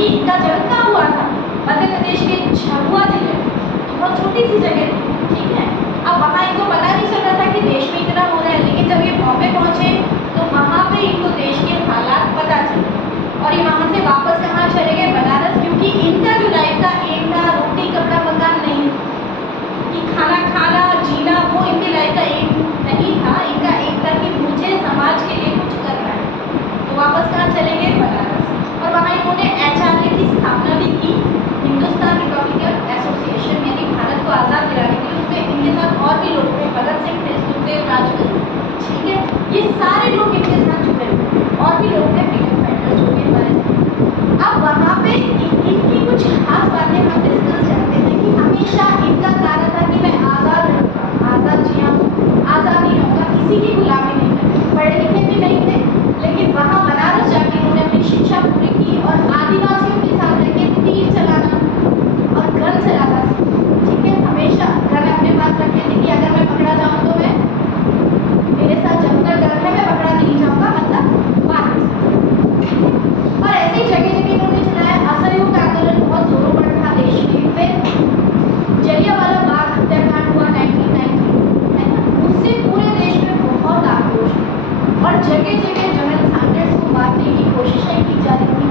कि इनका जन्म कहाँ हुआ था, मध्य प्रदेश के झाबुआ जिले में। बहुत छोटी सी जगह थी, ठीक है। अब वहाँ इनको पता नहीं चल रहा था कि देश में इतना हो रहा है, लेकिन जब ये बॉम्बे पहुँचे तो वहाँ पे इनको देश के हालात पता चले और ये वहाँ से वापस कहाँ चले गए, बनारस, क्योंकि इनका जो लाइफ का एम था रोटी कपड़ा मकान नहीं कि खाना खाना जीना, वो इनकी लाइफ का एम नहीं था। इनका एम था कि मुझे समाज के लिए कुछ करना है। तो वापस कहाँ चले गए, बनारस। और वहाँ इन्होंने HRA की स्थापना भी की, हिंदुस्तान रिपब्लिकन एसोसिएशन, यानी भारत को आज़ाद दिलाने के लिए। उसमें इनके साथ और भी लोग थे, भगत सिंह थे, सुखदेव राजगुरु, ठीक है। ये सारे लोग इनके साथ जुड़े हुए और भी लोग थे, फ्रीडम फाइटर जो भी हमारे थे। अब वहाँ पे इनकी कुछ खास बातें हम डिस्कस करते हैं कि हमेशा इनका नारा था कि मैं आज़ाद रहूँगा, आज़ाद जिया, आज़ादी रहूँगा, किसी की गुलामी नहीं करूँगा। पढ़े लिखे भी नहीं थे, लेकिन वहाँ बनारस जाके उन्होंने अपनी शिक्षा पूरी की और आदिवासियों के साथ रहकर तीर चलाना और गन चलाना सीखा, ठीक है। हमेशा गन अपने पास रखते थे कि अगर मैं पकड़ा जाऊँ तो मैं, मेरे साथ जब तक गन है मैं पकड़ा नहीं जाऊँगा, मतलब मार नहीं सकता। और ऐसे ही जगह जगह इन्होंने चलाया। असहयोग आंदोलन बहुत जोरों पर था देश में। फिर जलियांवाला बाग हत्याकांड हुआ 1919, है ना, उससे पूरे देश में बहुत आक्रोश था और जगह जगह जनरल सैंडर्स को मारने की कोशिशें की जा रही थी।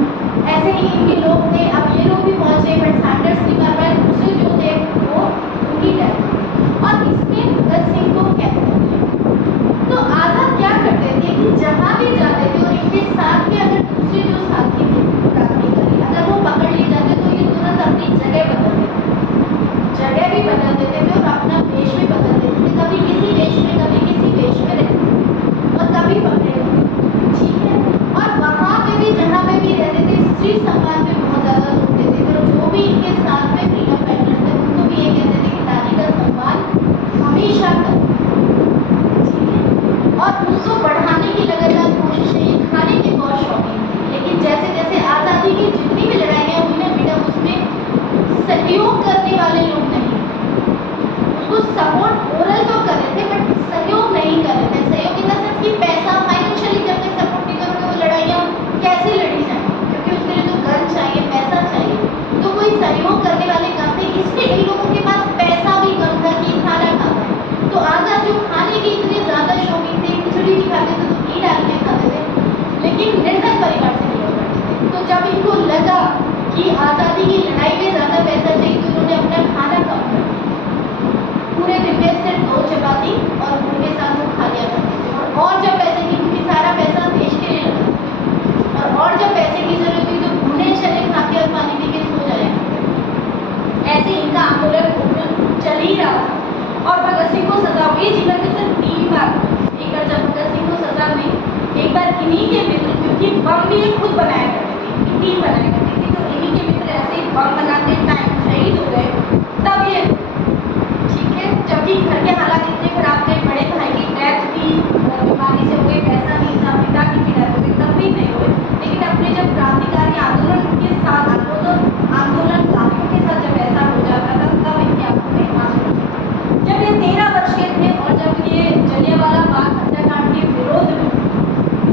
ऐसे ही इनके लोग थे, अब ये लोग भी पहुंचे, बट सैंडर्स नहीं कर पाए, दूसरे जो थे वो उनकी डेथ हुई और इसमें भगत सिंह को कैद कर दिया। तो आज़ाद क्या करते थे कि जहाँ भी जाते थे और इनके साथ के अगर दूसरे जो साथी थे क्रांतिकारी, अगर वो पकड़ लिए जाते तो ये तुरंत अपनी जगह बदल देते थे, जगह भी बदल देते थे और अपना वेश भी बदल देते थे। कभी किसी वेश में, कभी किसी वेश में रहते थे और कभी पकड़े होते, ठीक है। और वहाँ पे भी जहाँ पे भी रहते थे स्त्री सम्मान पे बहुत ज़्यादा जोर देते थे और जो भी इनके साथ में फ्रीडम फाइटर्स थे उनको भी ये कहते थे कि नारी का सम्मान हमेशा करो, ठीक है। और उसको बढ़ाने की लगातार कोशिशें, ये खाने के बहुत शौकीन थे, लेकिन जैसे जैसे आज़ादी की जितनी भी लड़ाइयाँ हुई ना बेटा, उसमें सहयोग करने वाले लोग नहीं, उसको सपोर्ट ओरल तो कर रहे थे बट सहयोग नहीं कर रहे थे। सहयोग इन द सेंस कि पैसा, फाइनेंशियली जब तक सपोर्ट नहीं करोगे वो लड़ाइयाँ कैसे लड़ी जाएंगी, क्योंकि उसके लिए तो गन चाहिए, पैसा चाहिए, तो कोई सहयोग करने वाले कम थे। इसलिए इन लोगों के पास पैसा भी कम था कि खाना खाता है। तो आज़ाद जो खाने के इतने ज़्यादा शौकीन थे, खिचड़ी भी खाते थे तो घी डाल के खाते थे, लेकिन निर्धन परिवार से बिलोंग करते थे। तो जब इनको लगा कि आज़ादी की लड़ाई में ज़्यादा पैसा चाहिए तो इन्होंने अपना खाना कम कर दिया। पूरे दिन में सिर्फ 2 चपाती और उनके साथ वो खा लिया करते थे। और जब पैसे की, क्योंकि सारा पैसा देश के लिए लगा, और जब पैसे की जरूरत हुई तो भुने चने खा के और पानी पी के सो जाया करते। ऐसे इनका आंदोलन चल ही रहा था और भगत सिंह को सजा हुई जीवन में सिर्फ 3 बार। एक बार जब भगत सिंह को सजा हुई, एक बार इन्हीं के मित्र, क्योंकि बम भी ये खुद बनाया करते थे, टीम बनाया करती थी, तो इन्हीं के मित्र ऐसे ही बम बनाते टाइम शहीद हो गए, तब ये, ठीक है। जबकि घर के हालात इतने खराब थे, बड़े भाई की डेथ भी बीमारी से हो गई, पैसा नहीं था, पिता की भी डेथ हो गई, तब भी नहीं हुए। लेकिन अपने जब क्रांतिकारी आंदोलन के साथ, आंदोलनकारियों के साथ जब ऐसा हो जाता था तब इनकी आंखों में आंसू थे। जब ये 13 वर्ष के थे और जब ये जलियांवाला बाग हत्याकांड के विरोध में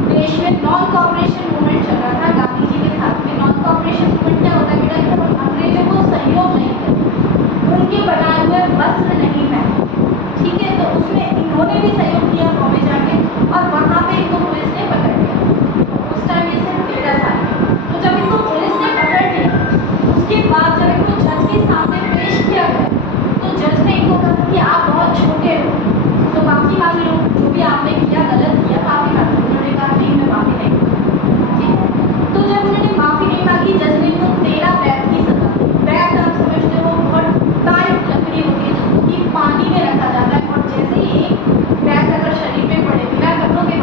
देश में नॉन कॉपरेशन मूवमेंट चल रहा था गांधी जी के साथ में। नॉन कॉपरेशन मूवमेंट क्या होता है बेटा, जब हम अंग्रेजों को सहयोग नहीं करते, उनके बनाए हुए वस्त्र नहीं पहनते, ठीक है, तो उसमें इन्होंने भी सहयोग किया बॉम्बे जाके और वहाँ पे इनको पुलिस ने पकड़ लिया। उस टाइम ये सिर्फ 13 साल के। तो जब इनको पुलिस ने पकड़ लिया, उसके बाद जब इनको जज के सामने पेश किया गया तो जज ने इनको कहा कि आप बहुत छोटे हो, तो माफ़ी मांग लो, जो भी आपने किया गलत किया, माफ़ी मांग लो। उन्होंने कहा नहीं, मैं माफ़ी नहीं मांगूंगा, ठीक है। तो जब उन्होंने माफ़ी नहीं मांगी, जज ने इनको 13 बैग की सजा दी। बैग आप समझते हो, बहुत टाइट लकड़ी होती है जिसको कि पानी में रखा जाता है और जैसे ही एक बैग अगर शरीर पे पड़े, बिना कपड़ों के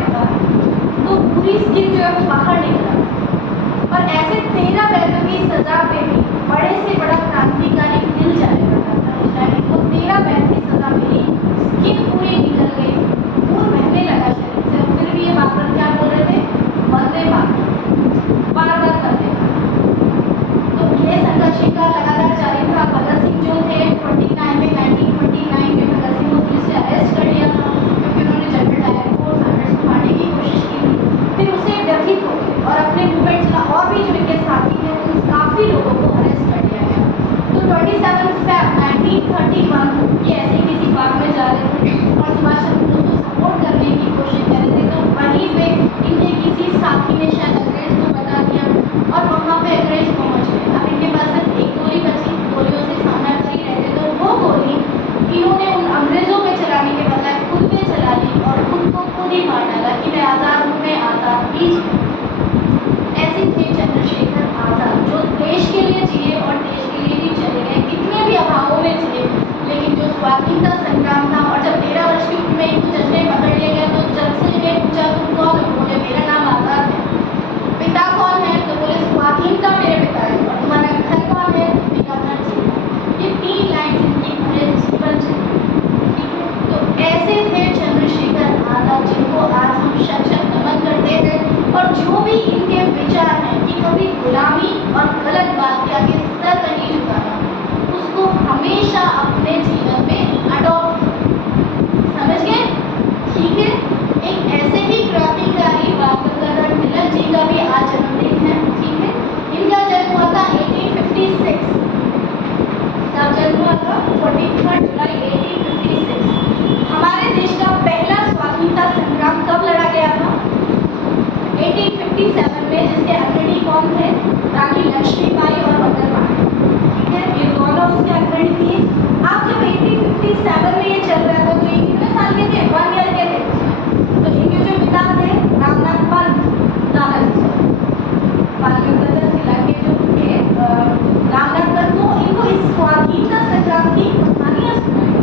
कभी गुलामी और गलत बात के आगे सर नहीं झुकाना, उसको हमेशा अपने जीवन में अडॉप्ट, समझ गए? ठीक है। एक ऐसे ही क्रांतिकारी बाल गंगाधर तिलक जी का भी आज जन्मदिन है। ठीक है। इनका जन्म हुआ था 1856। कब जन्म हुआ था? 23 जुलाई 1856। हमारे देश का पहला स्वाधीनता संग्राम कब लड़ा गया था? 1857 में, जिसके अग्रणी कौन थे? रानी लक्ष्मीबाई और वल्लभभाई। ठीक है, ये दोनों उसके अग्रणी थे। अब जब 1857 में ये चल रहा था तो ये कितने साल के थे? 1 ईयर के थे उसमें। तो इनके जो पिता थे रामनाथ पंत, दादाजी बाल गंगाधर तिलक के जो थे रामनाथ पंत, को इनको इस स्वाधीनता संग्राम की कहानियां सुनाई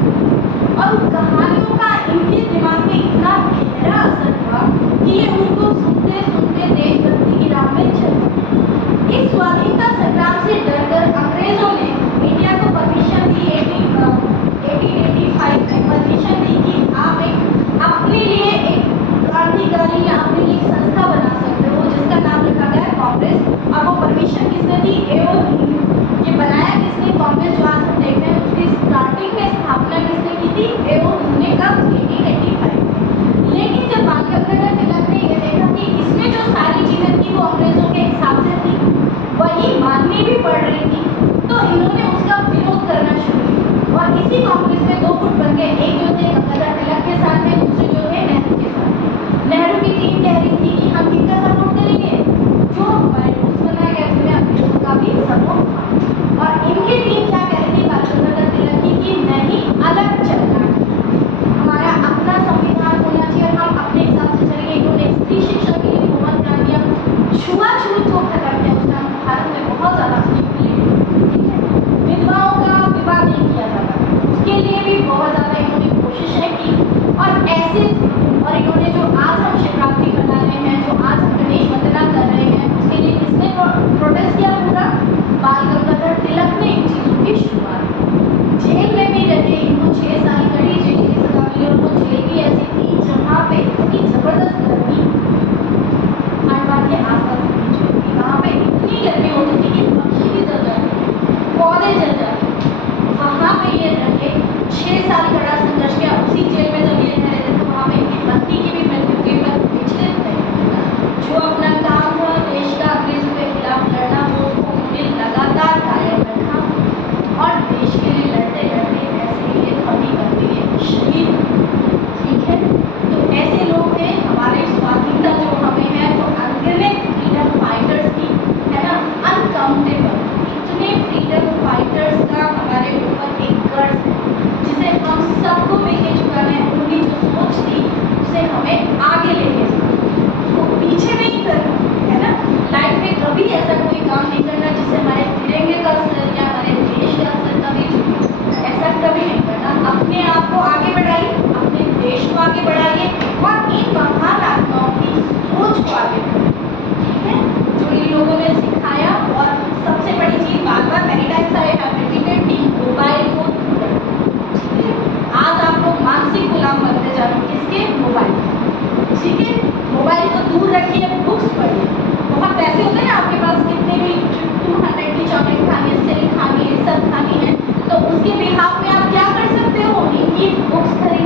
और उन कहानियों का इनके दिमाग में इतना गहरा असर हुआ कि ये उनको सुनते सुनते देशभक्ति की राह में चले। इस स्वाधीनता संग्राम से डरकर अंग्रेजों ने इंडिया को परमिशन दी 1885 में परमिशन दी कि आप एक अपने लिए एक क्रांतिकारी या अपने लिए एक संस्था बना सकते हो, जिसका नाम रखा गया है कांग्रेस। और वो परमिशन किसने दी? एओ ये बनाया किसने? कांग्रेस जो आज हम देख रहे हैं उसकी स्टार्टिंग में स्थापना किसने की थी? एओ ने। कब? 1885 में। लेकिन जब बाल गंगाधर तिलक ने ये देखा कि इसमें जो सारी चीजें थी वो अंग्रेजों के हिसाब से थी, वही माननी भी पड़ रही थी, तो इन्होंने उसका विरोध करना शुरू किया। और इसी कांग्रेस में 2 गुट बन गए। एक जो थे गंगाधर तिलक के साथ में, दूसरे जो थे नेहरू के साथ। नेहरू की टीम कह रही थी कि हम किसका सपोर्ट करेंगे? जो हमारे रूल्स बनाए गए उसमें अंग्रेजों का भी सपोर्ट था। और इनकी टीम क्या कह रही थी बाल गंगाधर तिलक की कि नहीं, अलग चलना है, हमारा अपना संविधान होना चाहिए, हम अपने हिसाब से चलेंगे। इन्होंने स्त्री शिक्षा के लिए बहुत ध्यान दिया, छुआछूत को खत्म किया। उस टाइम भारत में बहुत ज़्यादा विधवाओं का विवाह नहीं किया जाता, उसके लिए भी बहुत ज़्यादा इन्होंने कोशिशें की। और ऐसे और इन्होंने जो आज हम शिवरात्रि मना रहे हैं, जो आज हम गणेश वंदना कर रहे हैं, उसके लिए किसने प्रोटेस्ट किया? पूरा बाल गंगाधर तिलक ने इन चीज़ों की शुरुआत की। जेल में भी रहे, इनको 6 साल कड़ी जेल की सजा मिली। और वो जेल भी ऐसी थी जहाँ पे इतनी जबरदस्त गर्मी, खानपान के आसपास की जेल थी, वहाँ पे इतनी गर्मी होती थी कि पक्षी भी जल जाते थे, पौधे जल जाते थे। वहाँ पे ये रहे, 6 साल कड़ा संघर्ष किया। उसी जेल में जब ये रह रहे थे तो वहाँ पे इनकी पत्नी की भी मृत्यु हुई। पर पिछले जो अपना काम था देश का अंग्रेजों के खिलाफ लड़ना, वो उसको उन्होंने लगातार कायम रखा और देश के लिए लड़ते लड़ते ऐसे ये कभी कभी शहीद। ठीक है, तो ऐसे लोग थे हमारे स्वाधीनता जो हमें है, जो अनगिनत फ्रीडम फाइटर्स की है ना, अनकाउंटेबल इतने फ्रीडम फाइटर्स का हमारे ऊपर एक कर्ज है जिसे हम सबको लेके चुकाना है। उनकी जो सोच थी उसे हमें आगे लेके जाना, उसको पीछे नहीं करना है ना। लाइफ में कभी ऐसा कोई काम नहीं करना जिससे हमारे तिरंगे का स्तर या हमारे देश का स्तर कभी झुके, ऐसा कभी नहीं करना। अपने आप को आगे बढ़ाइए, अपने देश को आगे बढ़ाइए और इन महान आत्माओं की सोच को आगे बढ़ाइए। ठीक है, जो इन लोगों ने सिखाया। और सबसे बड़ी चीज़, बार बार many times I have repeated, the mobile को दूर रखो। ठीक है, आज आप लोग मानसिक गुलाम बनते जा रहे हो, किसके? मोबाइल। ठीक है, मोबाइल को दूर रखिए, बुक्स पढ़िए। बहुत पैसे होते हैं आपके पास, कितने भी 200 की चॉकलेट खानी है, सिल्क खानी है, सब खानी है, तो उसके बिहाफ में आप क्या कर सकते हो? इनकी बुक्स खरीद